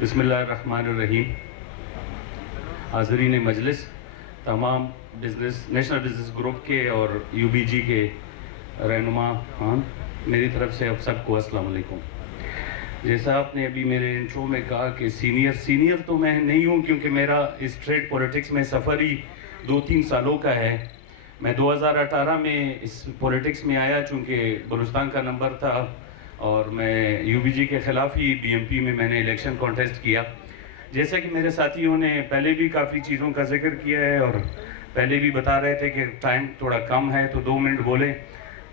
بسم اللہ الرحمن الرحیم. حاضرین مجلس، تمام نیشنل بزنس گروپ کے اور یو بی جی کے رہنما خان، میری طرف سے آپ سب کو السلام علیکم. جیسا آپ نے ابھی میرے انٹرو میں کہا کہ سینئر تو میں نہیں ہوں، کیونکہ میرا اس ٹریڈ پولیٹکس میں سفر ہی 2-3 سالوں کا ہے. میں 2018 میں اس پولیٹکس میں آیا چونکہ بلوچستان کا نمبر تھا اور میں یو بی جی کے خلاف ہی بی ایم پی میں نے الیکشن کانٹیسٹ کیا. جیسے کہ میرے ساتھیوں نے پہلے بھی کافی چیزوں کا ذکر کیا ہے اور پہلے بھی بتا رہے تھے کہ ٹائم تھوڑا کم ہے تو 2 منٹ بولیں.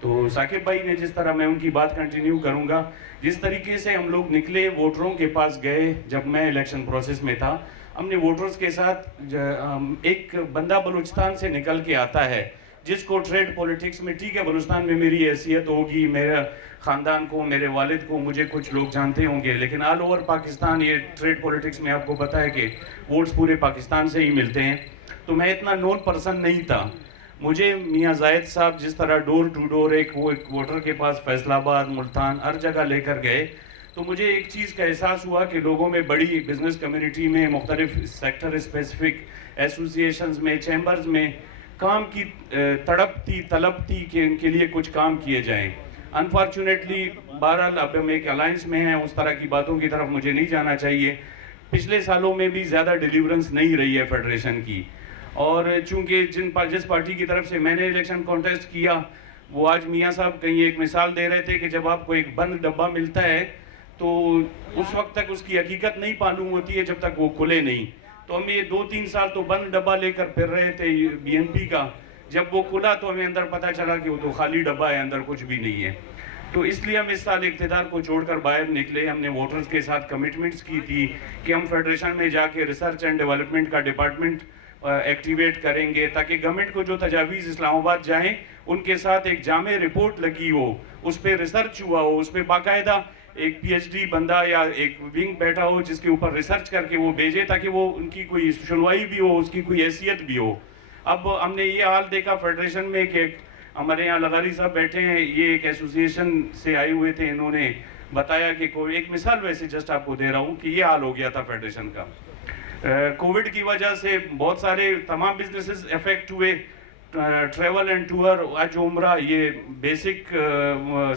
تو ثاقب بھائی نے جس طرح، میں ان کی بات کنٹینیو کروں گا، جس طریقے سے ہم لوگ نکلے ووٹروں کے پاس گئے جب میں الیکشن پروسیس میں تھا، ہم نے ووٹرز کے ساتھ ایک بندہ بلوچستان سے نکل کے آتا ہے جس کو ٹریڈ پولیٹکس میں، ٹھیک ہے بلوچستان میں میری حیثیت ہوگی، میرے خاندان کو، میرے والد کو مجھے کچھ لوگ جانتے ہوں گے، لیکن آل اوور پاکستان یہ ٹریڈ پولیٹکس میں آپ کو پتہ ہے کہ ووٹس پورے پاکستان سے ہی ملتے ہیں. تو میں اتنا نون پرسن نہیں تھا. مجھے میاں زاہد صاحب جس طرح ڈور ٹو ڈور ایک ووٹر کے پاس فیصل آباد، ملتان، ہر جگہ لے کر گئے، تو مجھے ایک چیز کا احساس ہوا کہ لوگوں میں، بڑی بزنس کمیونٹی میں، مختلف سیکٹر اسپیسیفک ایسوسیشنز میں، چیمبرز میں کام کی طلب تھی کہ ان کے لیے کچھ کام کیے جائیں. انفارچونیٹلی بہرحال اب ہم ایک الائنس میں ہیں، اس طرح کی باتوں کی طرف مجھے نہیں جانا چاہیے. پچھلے سالوں میں بھی زیادہ ڈیلیورنس نہیں رہی ہے فیڈریشن کی، اور چونکہ جس پارٹی کی طرف سے میں نے الیکشن کانٹیسٹ کیا، وہ آج میاں صاحب کہیں ایک مثال دے رہے تھے کہ جب آپ کو ایک بند ڈبہ ملتا ہے تو اس وقت تک اس کی حقیقت نہیں معلوم ہوتی ہے جب تک وہ کھلے نہیں. تو ہم یہ 2-3 سال تو بند ڈبہ لے کر پھر رہے تھے بی این پی کا. جب وہ کھلا تو ہمیں اندر پتہ چلا کہ وہ تو خالی ڈبہ ہے، اندر کچھ بھی نہیں ہے. تو اس لیے ہم اس سال اقتدار کو چھوڑ کر باہر نکلے. ہم نے ووٹرز کے ساتھ کمٹمنٹس کی تھی کہ ہم فیڈریشن میں جا کے ریسرچ اینڈ ڈیولپمنٹ کا ڈپارٹمنٹ ایکٹیویٹ کریں گے، تاکہ گورنمنٹ کو جو تجاویز اسلام آباد جائیں ان کے ساتھ ایک جامع رپورٹ لگی ہو، اس پہ ریسرچ ہوا ہو، اس پہ باقاعدہ ایک پی ایچ ڈی بندہ یا ایک ونگ بیٹھا ہو جس کے اوپر ریسرچ کر کے وہ بھیجے، تاکہ وہ ان کی کوئی سنوائی بھی ہو، اس کی کوئی حیثیت بھی ہو. اب ہم نے یہ حال دیکھا فیڈریشن میں کہ ہمارے یہاں لغاری صاحب بیٹھے ہیں، یہ ایک ایسوسیشن سے آئے ہوئے تھے، انہوں نے بتایا کہ کوئی ایک مثال ویسے جسٹ آپ کو دے رہا ہوں کہ یہ حال ہو گیا تھا فیڈریشن کا. کووڈ کی وجہ سے بہت سارے تمام بزنسز افیکٹ ہوئے. ٹریول اینڈ ٹور، حج عمرہ، یہ بیسک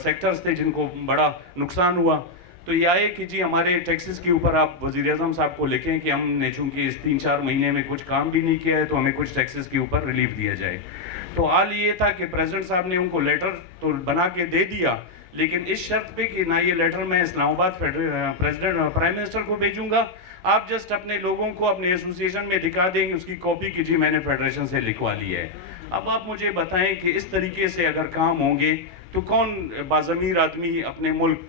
سیکٹرز تھے جن کو بڑا نقصان ہوا. تو یہ آئے کہ جی ہمارے ٹیکسز کے اوپر آپ وزیر اعظم صاحب کو لکھیں کہ ہم نے چونکہ اس 3-4 مہینے میں کچھ کام بھی نہیں کیا ہے تو ہمیں کچھ ٹیکسز کے اوپر ریلیف دیا جائے. تو حال یہ تھا کہ پریزیڈنٹ صاحب نے ان کو لیٹر تو بنا کے دے دیا، لیکن اس شرط پہ کہ نہ یہ لیٹر میں اسلام آباد پرائم منسٹر کو بھیجوں گا، آپ جسٹ اپنے لوگوں کو اپنے ایسوسیشن میں دکھا دیں گے اس کی کاپی کہ جی میں نے فیڈریشن سے لکھوا لی ہے. اب آپ مجھے بتائیں کہ اس طریقے سے اگر کام ہوں گے تو کون باضمیر آدمی اپنے ملک.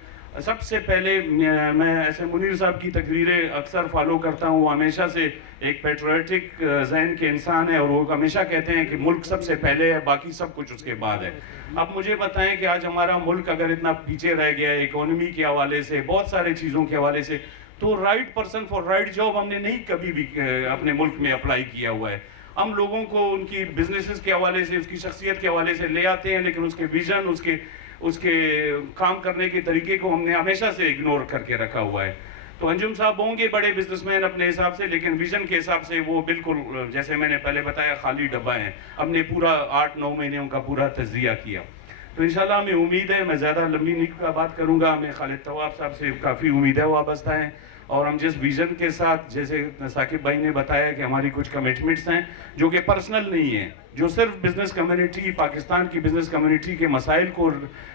سب سے پہلے میں ایسے منیر صاحب کی تقریریں اکثر فالو کرتا ہوں، وہ ہمیشہ سے ایک پیٹریوٹک ذہن کے انسان ہے اور وہ ہمیشہ کہتے ہیں کہ ملک سب سے پہلے ہے، باقی سب کچھ اس کے بعد ہے. اب مجھے بتائیں کہ آج ہمارا ملک اگر اتنا پیچھے رہ گیا ہے اکانومی کے حوالے سے، بہت سارے چیزوں کے حوالے سے، تو right person for right job ہم نے نہیں کبھی بھی اپنے ملک میں اپلائی کیا ہوا ہے. ہم لوگوں کو ان کی بزنسز کے حوالے سے، اس کی شخصیت کے حوالے سے لے آتے ہیں، لیکن اس کے ویژن، اس کے کام کرنے کے طریقے کو ہم نے ہمیشہ سے اگنور کر کے رکھا ہوا ہے. تو انجم صاحب ہوں گے بڑے بزنس مین اپنے حساب سے، لیکن ویژن کے حساب سے وہ بالکل جیسے میں نے پہلے بتایا خالی ڈبہ ہیں. ہم نے پورا 8-9 مہینوں کا پورا تجزیہ کیا. تو انشاءاللہ ہمیں امید ہے، میں زیادہ لمبی نہیں بات کروں گا، ہمیں خالد طواب صاحب سے کافی امید ہے، وہ وابستہ ہیں. اور ہم جس ویژن کے ساتھ، جیسے ثاقب بھائی نے بتایا کہ ہماری کچھ کمٹمنٹس ہیں جو کہ پرسنل نہیں ہیں، جو صرف بزنس کمیونٹی، پاکستان کی بزنس کمیونٹی کے مسائل کو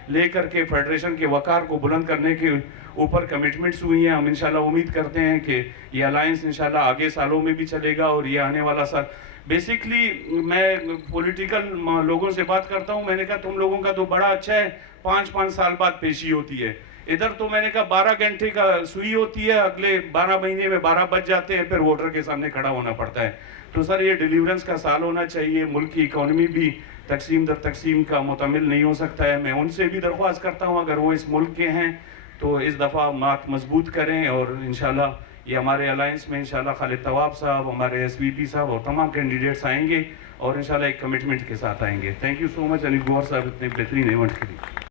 لے کر کے فیڈریشن کے وقار کو بلند کرنے کے اوپر کمٹمنٹس ہوئی ہیں. ہم انشاءاللہ امید کرتے ہیں کہ یہ الائنس انشاءاللہ آگے سالوں میں بھی چلے گا. اور یہ آنے والا سال، بیسکلی میں پولیٹیکل لوگوں سے بات کرتا ہوں، میں نے کہا تم لوگوں کا تو بڑا اچھا ہے، 5 سال بعد پیشی ہوتی ہے. ادھر تو میں نے کہا 12 گھنٹے کا سوئی ہوتی ہے، اگلے 12 مہینے میں 12 بج جاتے ہیں، پھر ووٹر کے سامنے کھڑا ہونا پڑتا ہے. تو سر یہ ڈیلیورنس کا سال ہونا چاہیے. ملک کی اکانومی بھی تقسیم در تقسیم کا متعمل نہیں ہو سکتا ہے. میں ان سے بھی درخواست کرتا ہوں اگر وہ اس ملک کے ہیں تو اس دفعہ بات مضبوط کریں، اور انشاءاللہ یہ ہمارے الائنس میں انشاءاللہ خالد طواب صاحب، ہمارے ایس وی پی صاحب اور تمام کینڈیڈیٹس آئیں گے اور انشاءاللہ ایک کمٹمنٹ کے ساتھ آئیں گے. تھینک یو سو مچ انیل گوہر صاحب اتنے بہترین ایونٹ کے لیے.